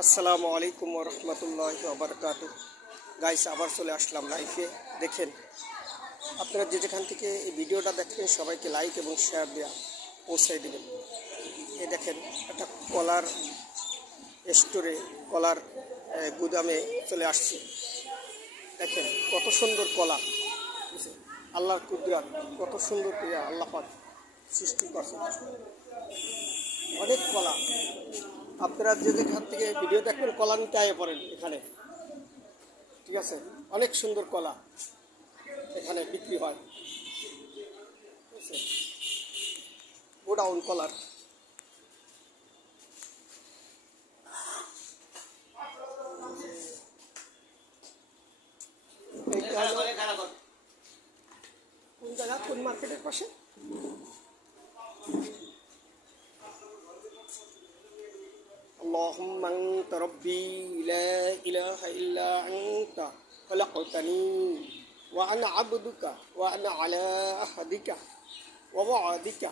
আসসালামু আলাইকুম রহমতুল্লাহি ওয়া বারাকাতুহু। গাইস, আবার চলে আসলাম লাইভে। দেখেন, আপনারা যে যেখান থেকে এই ভিডিওটা দেখেন সবাইকে লাইক এবং শেয়ার দেওয়া পৌঁছাই দেবেন। এই দেখেন, একটা কলার স্টোরে, কলার গুদামে চলে আসছি। দেখেন কত সুন্দর কলা, আল্লাহর কুদরত, কত সুন্দর করে আল্লাহ পাক সৃষ্টি করছে। অনেক কলা, আপনারা যে যেখান থেকে ভিডিও দেখবেন কলা নিতে আয় পড়েন এখানে, ঠিক আছে? অনেক সুন্দর কলা এখানে বিক্রি হয়, ঠিক আছে? গোডাউন কলার। কোন জায়গা, কোন মার্কেটের পাশে? اللهم أنت ربي لا إله إلا أنت خلقتني وأنا عبدك وأنا على عهدك ووعدك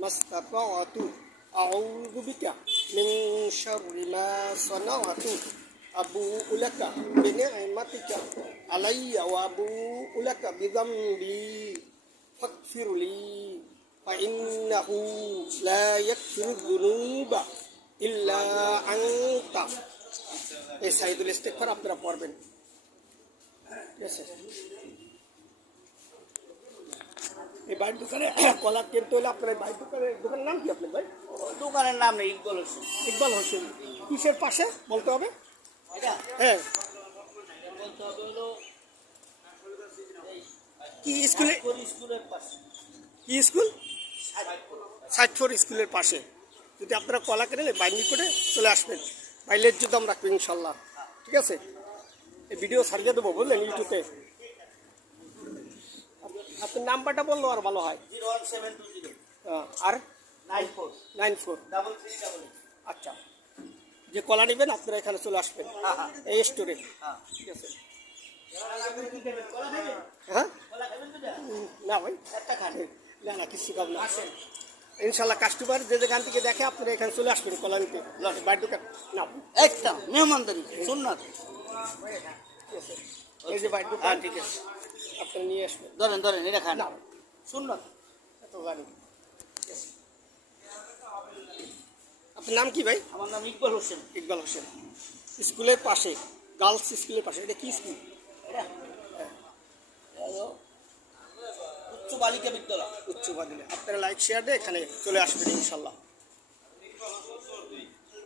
ما استطعت أعوذ بك من شر ما صنعت أبوء لك بنعمتك علي وأبوء لك بذنبي فاغفر لي فإنه لا يغفر الذنوب ইল্লা আনতা। এই সাইদুল ইস্তিগফার আপনারা পড়বেন, ঠিক আছে? এই বাইর দোকানে কলা কিনতে হলে আপনার এই বাইর দোকানের নাম কি? আপনার ভাই দোকানের নাম নেই, ইকবাল হোসেন। ইকবাল হোসেন কিসের পাশে বলতে হবে? হ্যাঁ, বলতে হবে হলো কি স্কুলে? স্কুলের পাশে। কি স্কুল? সাইদপুর স্কুলের পাশে। যদি আপনারা কলা কেনেন বাইন্ডিং করে চলে আসবেন, বাইলের জন্য দাম রাখবেন ইনশাল্লাহ, ঠিক আছে? এই ভিডিও ছাড়িয়ে দেবো, বুঝলেন, ইউটিউবে। আপনার নাম্বারটা বললো আর ভালো হয়। 01720 আর 94 94। আচ্ছা, যে কলা নেবেন আপনারা এখানে চলে আসবেন এই স্টোরে, ঠিক আছে? হ্যাঁ, না ভাই, না কিছু কাম না। ইনশাল্লাহ কাস্টমার যে যেখান থেকে দেখে আপনারা এখানে চলে আসবেন কলা নিতে। বাইর দোকান না, একটা মেহমানদারি সুন্নাত। এই যে বাইর দোকান, ঠিক আছে, আপনারা নিয়ে আসবেন। ধরেন এটা খান না সুন্নাত। এত জানি। আপনার নাম কি ভাই? আমার নাম ইকবাল হোসেন। ইকবাল হোসেন, স্কুলের পাশে, গার্লস স্কুলের পাশে। এটা কি স্কুল? উচ্চ বালিকা বিদ্যালয়। উচ্চ বালিকা। আপনারা লাইক শেয়ার দিয়ে এখানে চলে আসবেন ইনশাল্লাহ।